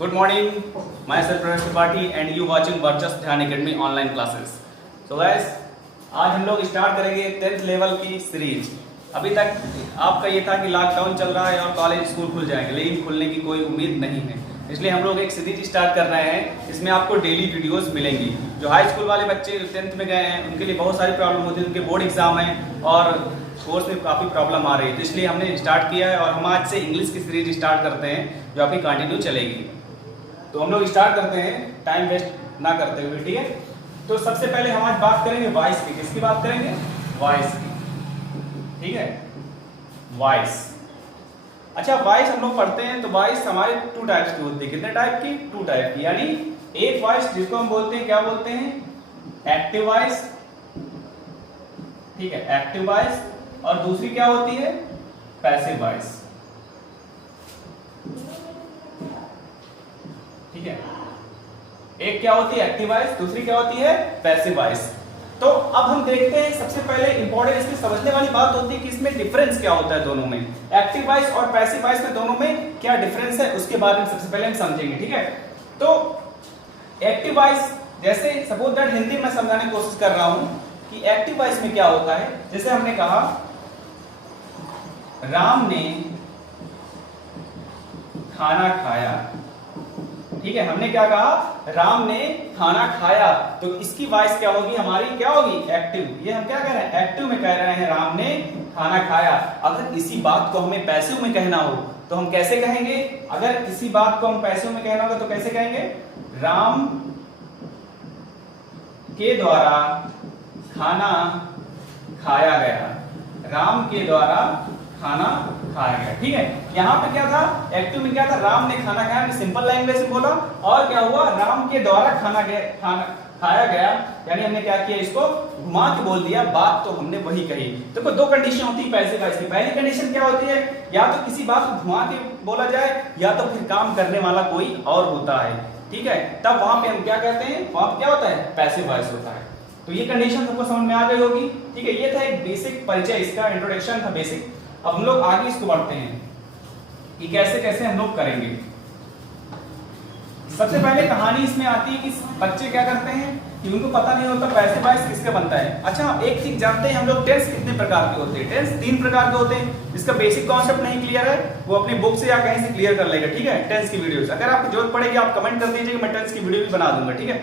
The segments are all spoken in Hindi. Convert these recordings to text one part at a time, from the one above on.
Good morning, myself Pravesh Tripathi and you watching Varchas Dhyan Academy online classes. So guys, आज हम लोग स्टार्ट करेंगे 10th लेवल की सीरीज। अभी तक आपका ये था कि लॉकडाउन चल रहा है और कॉलेज स्कूल खुल जाएंगे, लेकिन खुलने की कोई उम्मीद नहीं है, इसलिए हम लोग एक सीरीज स्टार्ट कर रहे हैं। इसमें आपको डेली वीडियोस मिलेंगी। जो हाई स्कूल वाले बच्चे 10th में गए हैं उनके लिए बहुत सारी प्रॉब्लम होती है, उनके बोर्ड एग्जाम है और कोर्स में काफ़ी प्रॉब्लम आ रही है, तो इसलिए हमने स्टार्ट किया है। और हम आज से इंग्लिश की सीरीज स्टार्ट करते हैं जो आपकी कंटिन्यू चलेगी। तो हम लोग स्टार्ट करते हैं टाइम वेस्ट ना करते हुए, ठीक है। तो सबसे पहले हम आज बात करेंगे वॉइस की। किसकी बात करेंगे? वॉइस की, ठीक है। वॉइस, अच्छा वॉइस हम लोग पढ़ते हैं तो वॉइस हमारे 2 टाइप्स की होती है। कितने टाइप की? 2 टाइप की। यानी एक वॉइस जिसको हम बोलते हैं, क्या बोलते हैं? एक्टिव वॉइस, ठीक है, एक्टिव वॉइस। और दूसरी क्या होती है? पैसिव वॉइस, ठीक है। एक क्या होती है? एक्टिव वॉइस, दूसरी क्या होती है? Passive voice. तो अब हम देखते हैं, सबसे पहले इंपॉर्टेंट इसमें समझने वाली बात होती है कि इसमें डिफरेंस क्या होता है दोनों में। एक्टिव वॉइस और पैसिव वॉइस में दोनों में क्या डिफरेंस है उसके बारे में सबसे पहले हम समझेंगे, ठीक है। तो एक्टिव वॉइस, जैसे सपोज दैट हिंदी में समझाने की कोशिश कर रहा हूं कि एक्टिव वॉइस में क्या होता है। जैसे हमने कहा राम ने खाना खाया, ठीक है। हमने क्या कहा? राम ने खाना खाया, तो इसकी वॉइस क्या होगी? हमारी क्या होगी? एक्टिव। ये हम क्या कह रहे हैं? एक्टिव में कह रहे हैं राम ने खाना खाया। अगर इसी बात को हमें पैसिव में कहना हो तो हम कैसे कहेंगे? अगर इसी बात को हम पैसिव में कहना होगा तो कैसे कहेंगे? राम के द्वारा खाना खाया गया। राम के द्वारा खाना खाया गया, ठीक है। यहां पे क्या था? एक्टिव में क्या था? राम ने खाना खाया, हमने सिंपल लैंग्वेज में बोला। और क्या हुआ? राम के द्वारा खाना खाया गया, यानी हमने क्या किया? इसको घुमा के बोल दिया। बात तो हमने वही कही। देखो 2 कंडीशन होती है पैसिव वॉइस की। पहली कंडीशन क्या होती है? या तो किसी बात को घुमा के बोला जाए या तो फिर काम करने वाला कोई और होता है, ठीक है। तब वहां पे हम क्या कहते हैं? वहां पे क्या होता है? पैसिव वॉइस होता है। तो ये कंडीशन सबको समझ में आ गई होगी, ठीक है। ये था एक बेसिक परिचय, इसका इंट्रोडक्शन था, बेसिक। अब हम लोग आगे इसको बढ़ते हैं कि कैसे कैसे हम लोग करेंगे। सबसे पहले कहानी इसमें आती है कि बच्चे क्या करते हैं कि उनको पता नहीं होता पैसिव वॉइस किसका बनता है। अच्छा एक चीज जानते हैं हम लोग, टेंस कितने प्रकार के होते हैं? टेंस 3 प्रकार के होते हैं। जिसका बेसिक कॉन्सेप्ट नहीं क्लियर है वो अपनी बुक से या कहीं से क्लियर कर लेगा, ठीक है। टेंस की वीडियोस अगर आपको जरूरत पड़ेगी आप कमेंट कर दीजिएगा, मैं टेंस की वीडियो भी बना दूंगा, ठीक है।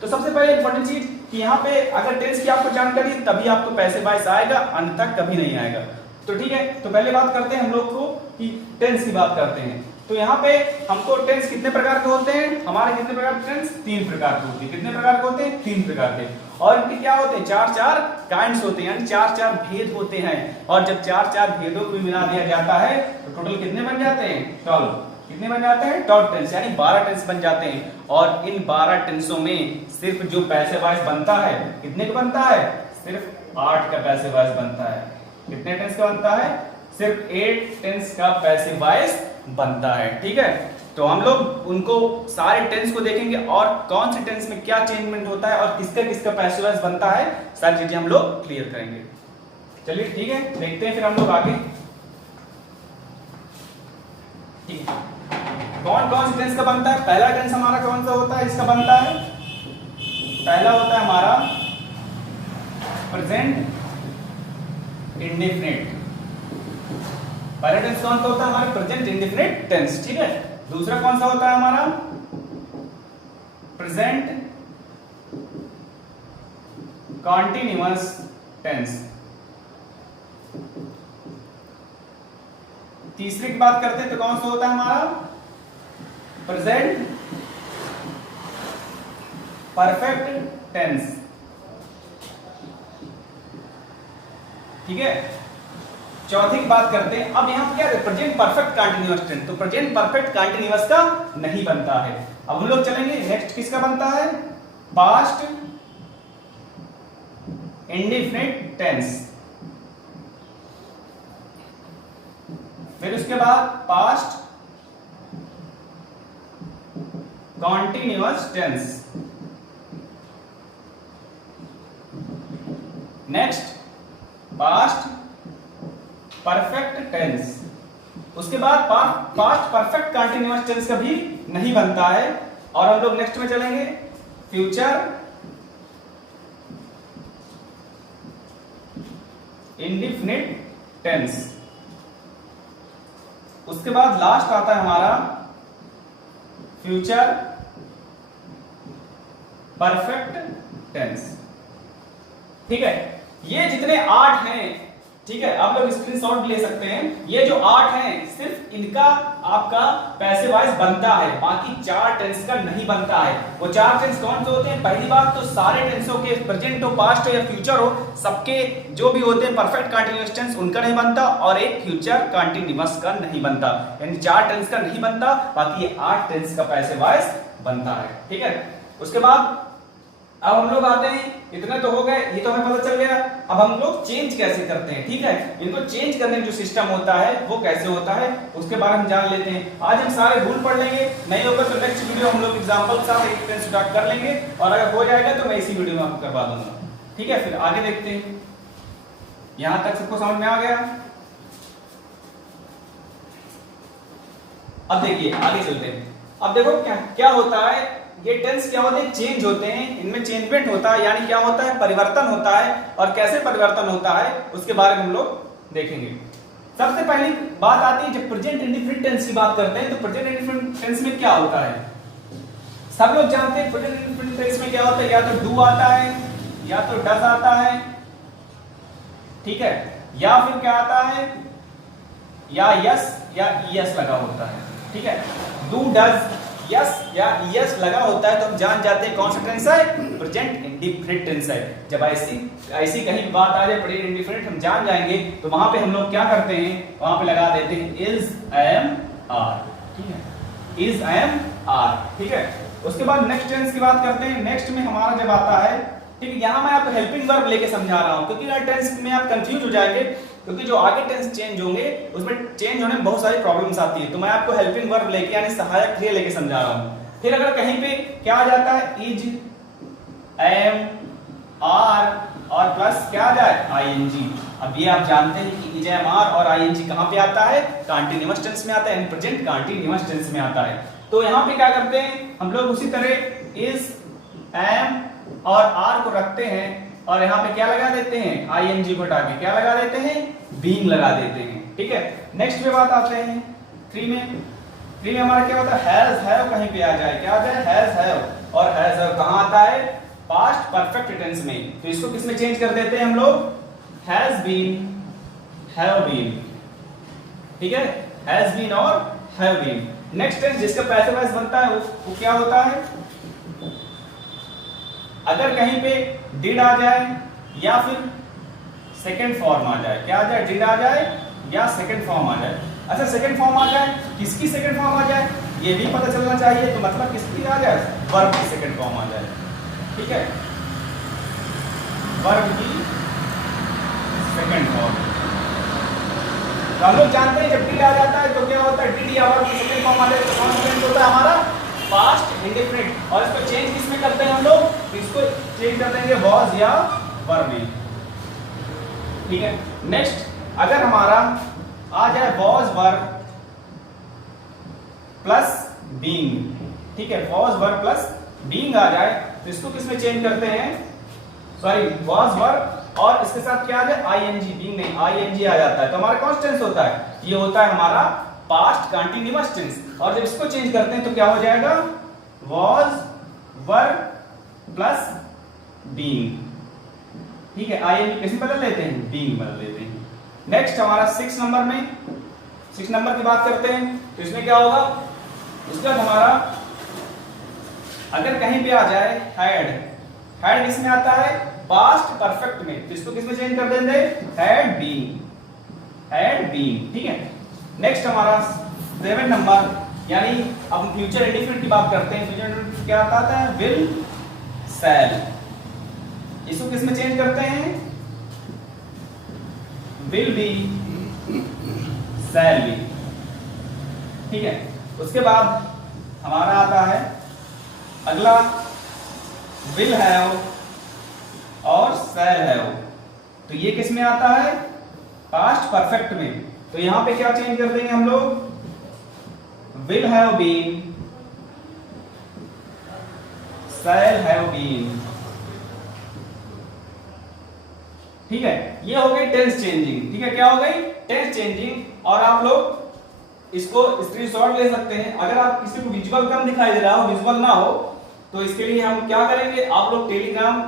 तो सबसे पहले इंपॉर्टेंट चीज कि यहाँ पे अगर टेंस की आपको जानकारी है तभी आपको पैसिव वॉइस आएगा, अन्यथा कभी नहीं आएगा। तो ठीक है, तो पहले बात करते हैं हम लोग को कि टेंस की बात करते हैं। तो यहाँ पे हमको टेंस कितने प्रकार के होते हैं? हमारे कितने प्रकार के टेंस? 3 प्रकार के होते हैं। कितने प्रकार के होते हैं? 3 प्रकार के। और इनके क्या होते हैं? 4-4 काइंड्स होते हैं, यानी 4-4 भेद होते हैं। और जब 4-4 भेदों को मिला दिया जाता है तो टोटल कितने बन जाते हैं? 12। कितने बन जाते हैं? 12 टेंस, यानी 12 टेंस बन जाते हैं। और इन 12 टेंसों में सिर्फ जो पैसिव वॉइस बनता है, कितने का बनता है? सिर्फ 8 का पैसिव वॉइस बनता है। कितने टेंस का बनता है? सिर्फ 8 टेंस का पैसिव वॉइस बनता है, ठीक है। तो हम लोग उनको सारे टेंस को देखेंगे और कौन से टेंस में क्या चेंजमेंट होता है और किसका किसका पैसिव वॉइस बनता है, सारी चीजें हम लोग क्लियर करेंगे। चलिए ठीक है, देखते हैं फिर हम लोग आगे, ठीक है। कौन कौन से टेंस का बनता है? पहला टेंस हमारा कौन सा होता है इसका बनता है? पहला होता है हमारा प्रेजेंट इंडेफिनिट। पहला टेंस कौन सा होता है? हमारा प्रेजेंट इंडेफिनिट टेंस, ठीक है। दूसरा कौन सा होता है हमारा? Present continuous tense. तीसरे की बात करते हैं तो कौन सा होता है हमारा? प्रेजेंट परफेक्ट टेंस, ठीक है। चौथी की बात करते हैं। अब यहां क्या है? Present perfect continuous tense. तो प्रेजेंट परफेक्ट कंटीन्यूअस का नहीं बनता है। अब हम लोग चलेंगे नेक्स्ट, किसका बनता है? Past indefinite tense. फिर उसके बाद past continuous tense. Next past perfect tense. उसके बाद पास्ट परफेक्ट कंटीन्यूअस टेंस कभी नहीं बनता है। और हम लोग नेक्स्ट में चलेंगे फ्यूचर इंडेफिनिट टेंस। उसके बाद लास्ट आता है हमारा फ्यूचर परफेक्ट टेंस। ठीक है, ये जितने 8 हैं, ठीक है, आप लोग स्क्रीनशॉट भी ले सकते हैं। ये जो 8 हैं सिर्फ इनका आपका पैसे वाइज बनता है, बाकी 4 टेंस का नहीं बनता है। वो 4 टेंस कौन से होते हैं? पहली बात तो सारे टेंसों के, प्रेजेंट हो, पास्ट हो या फ्यूचर हो, सबके जो भी होते हैं परफेक्ट कंटीन्यूअस टेंस उनका नहीं बनता, और एक फ्यूचर कंटीन्यूअस का नहीं बनता। यानी 4 टेंस का नहीं बनता, बाकी ये 8 टेंस का पैसे वाइज बनता है। ठीक है, उसके बाद अब हम लोग आते हैं, इतने तो हो गए, ये तो हमें पता चल गया। अब हम लोग चेंज कैसे करते हैं, ठीक है, इनको चेंज करने का जो सिस्टम होता है वो कैसे होता है उसके बारे में जान लेते हैं। आज हम सारे रूल पढ़ लेंगे, नहीं होगा तो नेक्स्ट वीडियो हम लोग एग्जांपल के साथ एक टेंस स्टार्ट कर लेंगे, और अगर हो जाएगा तो मैं इसी वीडियो में आपको करवा दूंगा। ठीक है, फिर आगे देखते हैं। यहां तक सबको समझ में आ गया? अब देखिए आगे चलते हैं। अब देखो क्या होता है, ये टेंस क्या होते हैं? चेंज होते हैं, इनमें चेंजमेंट होता है, यानी क्या होता है? परिवर्तन होता है। और कैसे परिवर्तन होता है उसके बारे में हम लोग देखेंगे। सबसे पहली बात आती है, जब प्रेजेंट इंडेफिनिट टेंस की बात करते हैं तो प्रेजेंट इंडेफिनिट टेंस में क्या होता है? सब लोग जानते हैं प्रेजेंट इंडेफिनिट टेंस में क्या होता है, या तो डू आता है, या तो डज आता है, ठीक है, या फिर क्या आता है, या यस या ईएस लगा होता है। ठीक है, डू डज यस या यस लगा होता है तो हम जान जाते हैं कौन सा टेंस है? प्रेजेंट इंडेफिनिट टेंस है। जब ऐसी कहीं बात आ जाए प्रेजेंट इंडेफिनिट, हम जान जाएंगे तो वहां पे हम लोग क्या करते हैं, वहां पे लगा देते हैं इज, एम, आर। ठीक है, इज, एम, आर। ठीक है, उसके बाद नेक्स्ट टेंस की बात करते हैं। नेक्स्ट में हमारा जब आता है, ठीक है, यहां मैं आपको हेल्पिंग वर्ब लेके समझा रहा हूं, क्योंकि यार टेंस में आप कंफ्यूज हो जाएंगे, क्योंकि जो आगे टेंस चेंज होंगे उसमें चेंज होने में बहुत सारी प्रॉब्लम्स आती है। तो मैं आपको हेल्पिंग वर्ब लेके यानी सहायक क्रिया लेके समझा रहा हूं। फिर अगर कहीं पे क्या आ जाता है, इज, एम, आर और प्लस क्या आ जाए, आईएनजी। अब ये आप जानते हैं कि इज, एम, आर और आईएनजी कहां पे आता है? कंटीन्यूअस टेंस में आता है, प्रेजेंट कंटीन्यूअस टेंस में आता है। तो यहां पे क्या करते हैं हम लोग, उसी तरह इज, एम और आर को रखते हैं और यहाँ पे क्या लगा देते हैं? आईएनजी को हटा के क्या लगा देते हैं? बीइंग लगा देते हैं। ठीक है, नेक्स्ट पे बात आते हैं 3 में। 3 में हमारा क्या होता है? हैज, हैव कहीं पे आ जाए, क्या आ जाए? Has, have. और हैज, हैव कहाँ आता है? पास्ट परफेक्ट टेंस में। तो इसको किसमें चेंज कर देते हैं हम लोग? Has been, have been. ठीक है, हैज बीन और हैव बीन। नेक्स्ट टेंस जिसका पैसिव वॉइस बनता है वो क्या होता है? अगर कहीं पे डिड आ जाए या फिर सेकंड फॉर्म आ जाए, क्या आ जाए? डिड आ जाए या सेकंड फॉर्म आ जाए। अच्छा, सेकंड फॉर्म आ जाए, किसकी सेकंड फॉर्म आ जाए ये भी पता चलना चाहिए। तो मतलब किसकी आ जाए? वर्ब की सेकंड फॉर्म आ जाए। ठीक है, वर्ब की सेकंड फॉर्म। तो हम लोग जानते हैं जब डिड आ जाता है तो क्या होता है? डिड या वर्ब की सेकंड फॉर्म आ जाए तो कौन सा होता है हमारा? Past indefinite. और इसको चेंज किसमें करते हैं हम लोग? इसको चेंज कर देंगे वाज या वर में। ठीक है, नेक्स्ट अगर हमारा आ जाए वाज, वर प्लस बीइंग, ठीक है, वाज, वर प्लस बीइंग आ जाए तो इसको किसमें चेंज करते हैं? सॉरी, वाज, वर और इसके साथ क्या आ जाए? आईएनजी, बीइंग नहीं, आईएनजी आ जाता है तो हमारा कौन सा टेंस होता है? ये होता है हमारा पास्ट कंटीन्यूअस टेंस। और जब इसको चेंज करते हैं तो क्या हो जाएगा? Was, were plus being. ठीक है, आईएनजी किसमें बदल लेते हैं? बीइंग बदल लेते हैं। नेक्स्ट हमारा 6 नंबर में, 6 नंबर की बात करते हैं तो इसमें क्या होगा? इसके बाद हमारा अगर कहीं पे आ जाए हैड, हैड किसमें आता है? पास्ट परफेक्ट में। तो इसको किसमें चेंज कर देंगे? Had being, had being. ठीक है, नेक्स्ट हमारा 7 नंबर, यानी अब फ्यूचर इंडेफिनिट की बात करते हैं। फ्यूचर इंडेफिनिट क्या आता है? विल, शैल। इसको किसमें चेंज करते हैं? Will be, shall be. ठीक है, उसके बाद हमारा आता है अगला विल हैव और शैल हैव। तो ये किसमें आता है? पास्ट परफेक्ट में। तो यहां पे क्या चेंज कर देंगे हम लोग, will have been, shall have been. ठीक है, ये हो गई टेंस चेंजिंग। ठीक है, क्या हो गई, टेंस चेंजिंग। और आप लोग इसको स्क्रीनशॉट ले सकते हैं। अगर आप किसी को विजुअल कम दिखाई दे रहा हो, विजुअल ना हो, तो इसके लिए हम क्या करेंगे, आप लोग टेलीग्राम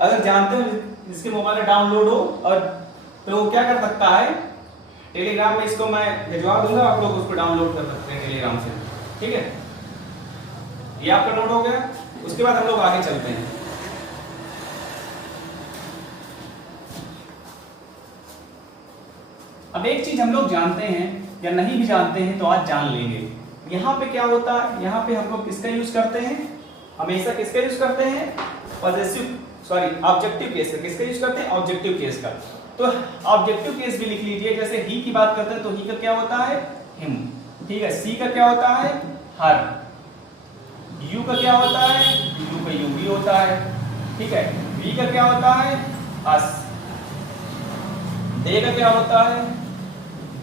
अगर जानते हो, जिसके मोबाइल में डाउनलोड हो, और तो वो क्या कर सकता है, टेलीग्राम में इसको मैं भिजवा दूंगा, आप लोग उसको डाउनलोड कर सकते हैं टेलीग्राम से। ठीक है, ये आपका नोट हो गया। उसके बाद हम लोग आगे चलते हैं। अब एक चीज हम लोग जानते हैं या नहीं भी जानते हैं तो आज जान लेंगे। यहाँ पे क्या होता है, यहाँ पे हम लोग किसका यूज करते हैं, हमेशा किसका यूज करते हैं, पॉजेसिव सॉरी ऑब्जेक्टिव केस का। किसका यूज करते हैं, ऑब्जेक्टिव केस का। तो ऑब्जेक्टिव केस भी लिख लीजिए। जैसे ही की बात करते हैं तो ही का क्या होता है, हिम। ठीक है, सी का क्या होता है, हर। यू का क्या होता है, यू का यू भी होता है। ठीक है, वी का क्या होता है, अस। दे का क्या होता है,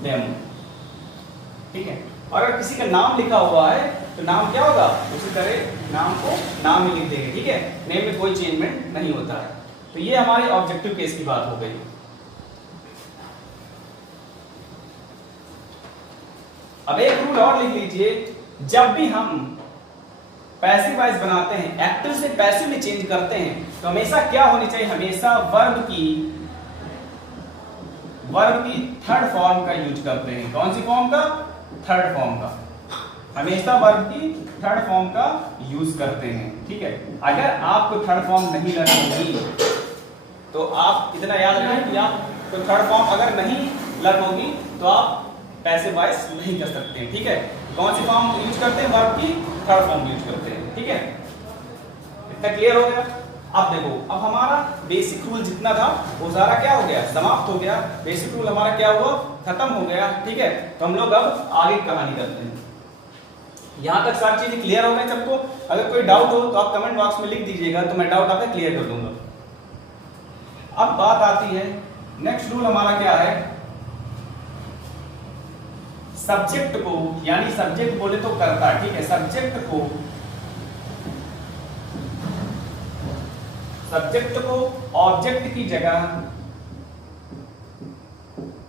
देम। ठीक है, और अगर किसी का नाम लिखा हुआ है तो नाम क्या होगा, उसी तरह नाम को नाम ही लिख देंगे। ठीक है, नेम में कोई चेंजमेंट नहीं होता है। तो ये हमारी ऑब्जेक्टिव केस की बात हो गई। अब एक रूल और लिख लीजिए, जब भी हम पैसिव वॉइस बनाते हैं, एक्टिव से पैसिव में चेंज करते हैं, तो हमेशा क्या होनी चाहिए, हमेशा वर्ब की थर्ड फॉर्म का यूज करते हैं। कौन सी फॉर्म का, थर्ड फॉर्म का। हमेशा वर्ब की थर्ड फॉर्म का यूज करते हैं। ठीक है, अगर आपको थर्ड फॉर्म नहीं लर्न होगी तो आप इतना याद रखें कि आपको थर्ड फॉर्म अगर नहीं लर्न होगी तो आप पैसिव वॉइस नहीं कर सकते हैं। ठीक है, कौन सी फॉर्म यूज करते हैं, वर्ब की थर्ड फॉर्म यूज करते हैं। ठीक है, इतना क्लियर हो गया। अब देखो, अब हमारा बेसिक रूल जितना था वो सारा क्या हो गया, समाप्त हो गया। बेसिक रूल हमारा क्या हुआ, खत्म हो गया। ठीक है, तो हम लोग अब आगे कहानी करते हैं। यहां तक सारी चीजें क्लियर हो गई सबको। अगर कोई डाउट हो तो आप कमेंट बॉक्स में लिख दीजिएगा, तो मैं डाउट आपका क्लियर कर दूंगा। अब बात आती है, नेक्स्ट रूल हमारा क्या है, सब्जेक्ट को, यानी सब्जेक्ट बोले तो करता। ठीक है, सब्जेक्ट को ऑब्जेक्ट की जगह,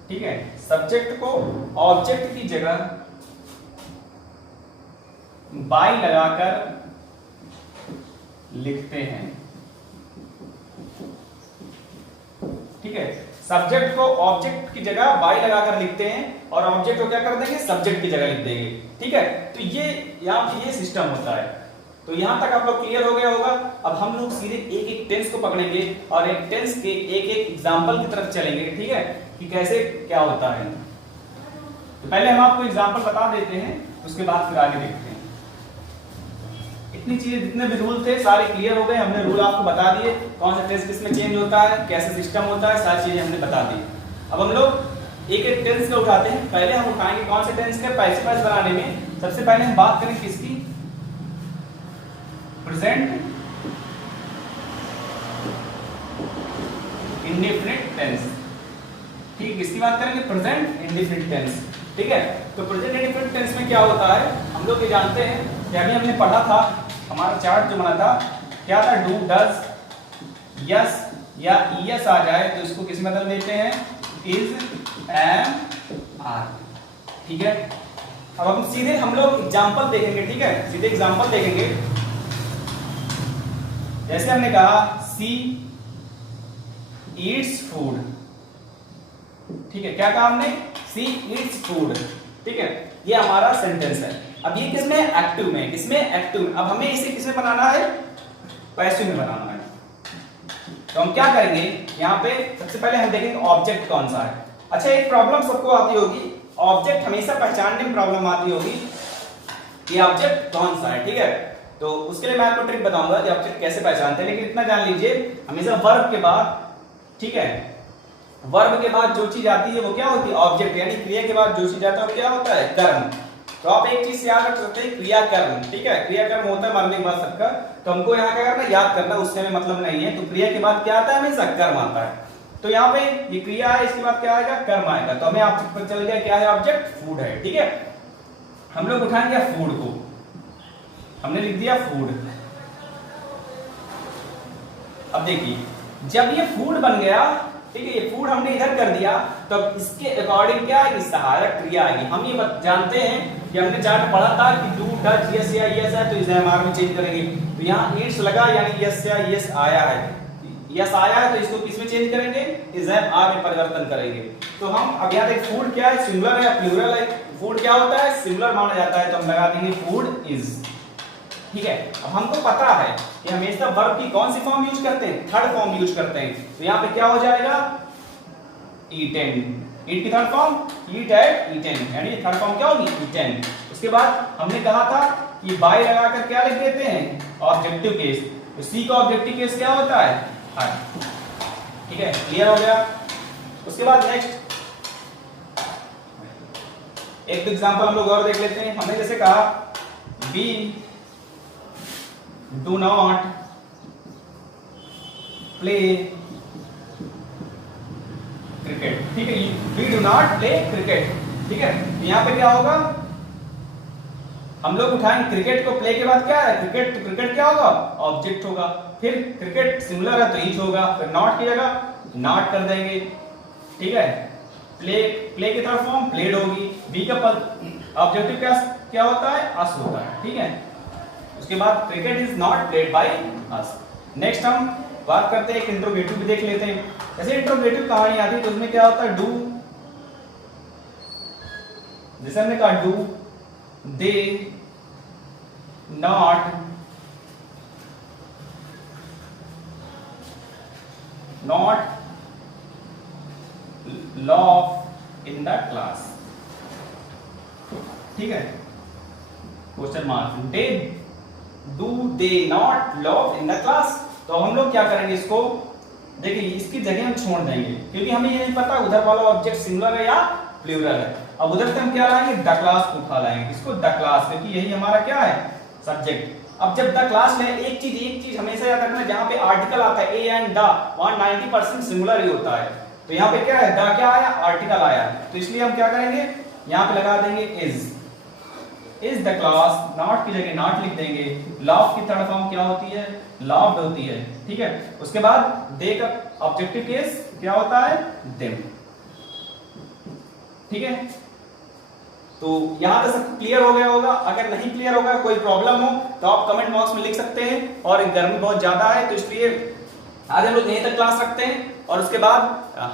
ठीक है, सब्जेक्ट को ऑब्जेक्ट की जगह बाई लगाकर लिखते हैं। ठीक है, सब्जेक्ट को ऑब्जेक्ट की जगह बाई लगाकर लिखते हैं और ऑब्जेक्ट को क्या कर देंगे, सब्जेक्ट की जगह लिख देंगे। ठीक है, तो ये यहाँ पे ये सिस्टम होता है। तो यहां तक आप लोग क्लियर हो गया होगा। अब हम लोग सीधे एक एक टेंस को पकड़ेंगे और एक टेंस के एक एक एग्जांपल की तरफ चलेंगे। ठीक है, कि कैसे क्या होता है। तो पहले हम आपको एग्जांपल बता देते हैं, उसके बाद फिर आगे देखते हैं। इतनी चीजें, जितने भी रूल थे सारे क्लियर हो गए। हमने रूल आपको बता दिए, कौन सा टेंस किस में चेंज होता है, कैसे सिस्टम होता है, सारी चीजें हमने बता दी। अब हम लोग एक एक टेंस को उठाते हैं। पहले हम उठाएंगे कौन से टेंस के, पैसिव वॉइस बनाने में सबसे पहले हम बात करें किसकी, प्रेजेंट इंडेफिनिट टेंस। ठीक, किसकी बात करेंगे, प्रेजेंट इंडेफिनिट टेंस। ठीक है, तो प्रेजेंट इंडेफिनिट टेंस में क्या होता है, हम लोग ये जानते हैं कि अभी हमने पढ़ा था, हमारा चार्ट जो बना था क्या था, डू, डज, यस या ईएस आ जाए तो इसको किस में बदल देते हैं, इज, एम, आर। ठीक है, अब हम सीधे हम लोग एग्जांपल देखेंगे। ठीक है, सीधे एग्जांपल देखेंगे। जैसे हमने कहा, सी ईट्स फूड। ठीक है, क्या कहा हमने, सी ईट्स फूड। ठीक है, ये हमारा सेंटेंस है। अब ये किसमें, एक्टिव में, किसमें, एक्टिव में। अब हमें इसे किसमें बनाना है, पैसिव में बनाना है। तो हम क्या करेंगे, यहाँ पे सबसे पहले हम देखेंगे ऑब्जेक्ट कौन सा है। अच्छा, एक प्रॉब्लम सबको आती होगी, ऑब्जेक्ट हमेशा पहचानने में प्रॉब्लम आती होगी कि ऑब्जेक्ट कौन सा है। ठीक है, तो उसके लिए मैं आपको ट्रिक बताऊंगा कि ऑब्जेक्ट कैसे पहचानते हैं। लेकिन इतना जान लीजिए, हमेशा वर्ब के बाद, ठीक है, वर्ब के बाद जो चीज आती है वो क्या होती है, ऑब्जेक्ट। यानी क्रिया के बाद जो चीज आता है वो क्या होता है, कर्म। तो आप एक चीज याद रख सकते हैं, क्रिया कर्म। ठीक है, क्रिया कर्म होता है मरने के बाद सबका। तो हमको यहाँ क्या करना, याद करना, उससे में मतलब नहीं है। तो क्रिया के बाद क्या आता है, हमेशा कर्म आता है। तो यहाँ पे ये क्रिया है, इसके बाद क्या आएगा, कर्म आएगा। तो हमें ऑब्जेक्ट पर चल गया क्या है, ऑब्जेक्ट फूड है। ठीक है, हम लोग उठाएंगे फूड को, हमने लिख दिया फूड। अब देखिए जब ये फूड बन गया, ठीक है, ये फूड हमने इधर कर दिया, तो इसके अकॉर्डिंग क्या आएगी, सहायक क्रिया आएगी। हम ये जानते हैं कि हमने चार्ट पढ़ा था कि डू डज यस या यस है तो इसे हम आर में चेंज करेंगे। तो यहाँ इट्स लगा यानी यस या यस आया है, यस आया है तो इसको किस में चेंज करेंगे, इज एम आर में परिवर्तन करेंगे। तो हम अब यहाँ देख फूड क्या है, सिंगुलर है या प्लूरल है। फूड क्या होता है, सिंगुलर माना जाता है, तो हम लगा देंगे फूड इज। ठीक है, अब हमको पता है कि हमेशा वर्ब की कौन सी फॉर्म यूज करते हैं, थर्ड फॉर्म यूज करते हैं। तो यहाँ पे क्या हो जाएगा, ईटेन, ईट की थर्ड फॉर्म ईट एट ईटेन, यानी थर्ड फॉर्म क्या होगी, ईटेन। उसके बाद हमने कहा था कि बाय लगाकर क्या लिख देते हैं, ऑब्जेक्टिव केस। तो सी का ऑब्जेक्टिव केस क्या होता है, हां। ठीक है, क्लियर हो गया। उसके बाद नेक्स्ट एक एग्जांपल हम लोग और देख लेते हैं। हमने जैसे कहा be do not play cricket. ठीक है, we do not play cricket. ठीक है, यहां पे क्या होगा, हम लोग उठाएंगे क्रिकेट को, प्ले के बाद क्या है, क्रिकेट। तो क्रिकेट क्या होगा, ऑब्जेक्ट होगा। फिर क्रिकेट सिंगुलर है तो ईच होगा, फिर नॉट की जगह नॉट कर देंगे। ठीक है, प्ले, प्ले की तरफ फॉर्म प्लेड होगी। बी का पद ऑब्जेक्टिव क्या होता है, अस होता है। ठीक है, उसके बाद cricket is not played by us. Next हम बात करते हैं, एक इंट्रोगेटिव भी देख लेते हैं। जैसे इंट्रोगेटिव कहानी आती है तो उसमें क्या होता है, डू, जैसे हमने कहा do they not laugh in the class। ठीक है, question mark, day do they not laugh in the class। तो हम लोग क्या करेंगे, इसको देखिए इसकी जगह हम छोड़ देंगे, क्योंकि हमें ये नहीं पता उधर वाला ऑब्जेक्ट सिंगुलर है या प्लूरल है। अब उधर से हम क्या लाएंगे, द क्लास को उठा लाएंगे, इसको द क्लास, क्योंकि यही हमारा क्या है, सब्जेक्ट। अब जब द क्लास में एक चीज हमेशा याद रखना, जहां पे आर्टिकल आता है ए एंड द, वहां 90% सिंगुलर ही होता है। तो यहाँ पे क्या है, द क्या आया, आर्टिकल आया, तो इसलिए हम क्या करेंगे, यहाँ पे लगा देंगे इज द क्लास, नॉट की जगह नॉट लिख देंगे। लाफ की थर्ड फॉर्म क्या होती है, लाफ्ड होती है। ठीक है, उसके बाद दे का ऑब्जेक्टिव केस क्या होता है, देम। ठीक है, तो यहां तक सबको क्लियर हो गया होगा। अगर नहीं क्लियर होगा, कोई प्रॉब्लम हो तो आप कमेंट बॉक्स में लिख सकते हैं। और गर्मी बहुत ज्यादा है तो इसलिए आज हम लोग यहीं तक क्लास रखते हैं, और उसके बाद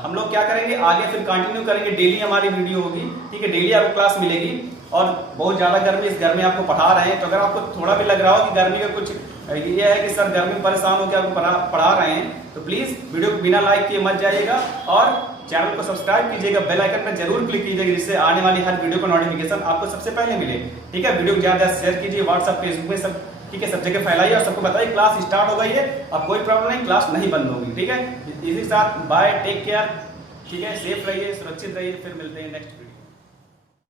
हम लोग क्या करेंगे, आगे फिर कंटिन्यू करेंगे। डेली हमारी वीडियो होगी, ठीक है, डेली आपको क्लास मिलेगी। और बहुत ज्यादा गर्मी, इस गर्मी आपको पढ़ा रहे हैं, तो अगर आपको थोड़ा भी लग रहा हो कि गर्मी का कुछ ये है कि सर गर्मी में परेशान होकर आपको पढ़ा रहे हैं, तो प्लीज वीडियो को बिना लाइक किए मत जाइएगा, और चैनल को सब्सक्राइब कीजिएगा, बेल आइकन पर जरूर क्लिक कीजिएगा, जिससे आने वाली हर वीडियो का नोटिफिकेशन आपको सबसे पहले मिले। ठीक है, वीडियो को ज्यादा शेयर कीजिए, व्हाट्सएप फेसबुक में सब, ठीक है, सब जगह फैलाइए और सबको बताइए क्लास स्टार्ट हो गई है। अब कोई प्रॉब्लम नहीं, क्लास नहीं बंद होगी। ठीक है, इसी के साथ बाय, टेक केयर। ठीक है, सेफ रहिए, सुरक्षित रहिए, फिर मिलते हैं नेक्स्ट वीडियो।